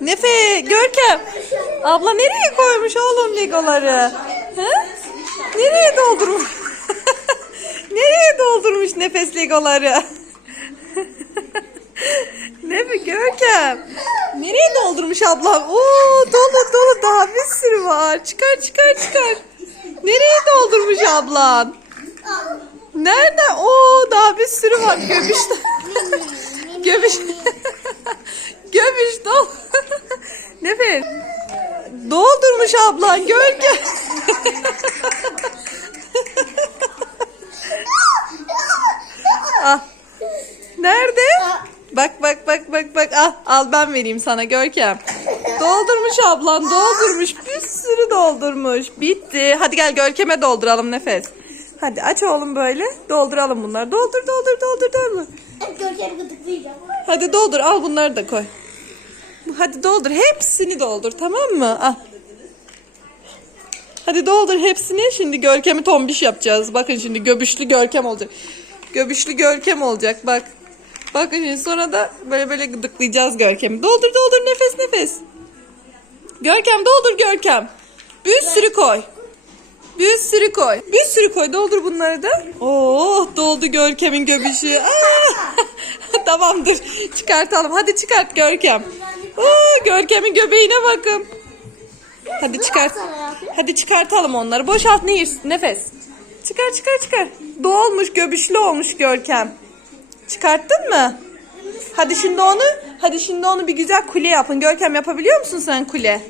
Nefe, Görkem. Abla nereye koymuş oğlum legoları? Ha? Nereye doldurmuş? nereye doldurmuş nefes legoları? Nefe, Görkem. Nereye doldurmuş ablam? Oo dolu dolu daha bir sürü var. Çıkar çıkar çıkar. Nereye doldurmuş ablan? Nerede? Oo daha bir sürü var. Göbüş. Göbüş. Göbüş dol. Nefes. Doldurmuş ablan gölge. ah. Nerede? Bak bak bak bak bak. Ah, al ben vereyim sana Görkem. Doldurmuş ablan doldurmuş. Bir sürü doldurmuş. Bitti. Hadi gel Görkem'e dolduralım Nefes. Hadi aç oğlum böyle. Dolduralım bunları. Doldur doldur doldur doldur. Görkem gıdıklayacağım. Hadi doldur al bunları da koy. Hadi doldur hepsini doldur tamam mı? Al. Hadi doldur hepsini. Şimdi Görkem'i tombiş yapacağız. Bakın şimdi göbüşlü Görkem olacak. Göbüşlü Görkem olacak bak. Bakın şimdi sonra da böyle böyle gıdıklayacağız Görkem'i. Doldur doldur nefes nefes. Görkem doldur Görkem. Bir sürü koy. Bir sürü koy. Bir sürü koy. Doldur bunları da. Oo doldu Görkem'in göbüşü. Aa! Tamamdır. Çıkartalım. Hadi çıkart Görkem. Oo, Görkem'in göbeğine bakın. Hadi çıkart. Hadi çıkartalım onları. Boşalt Nehir. Nefes. Çıkar çıkar çıkar. Dolmuş göbüşlü olmuş Görkem. Çıkarttın mı? Hadi şimdi onu, hadi şimdi onu bir güzel kule yapın. Görkem yapabiliyor musun sen kule?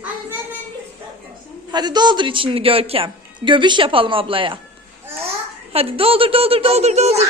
Hadi doldur içini Görkem. Göbüş yapalım ablaya. Hadi doldur doldur doldur doldur.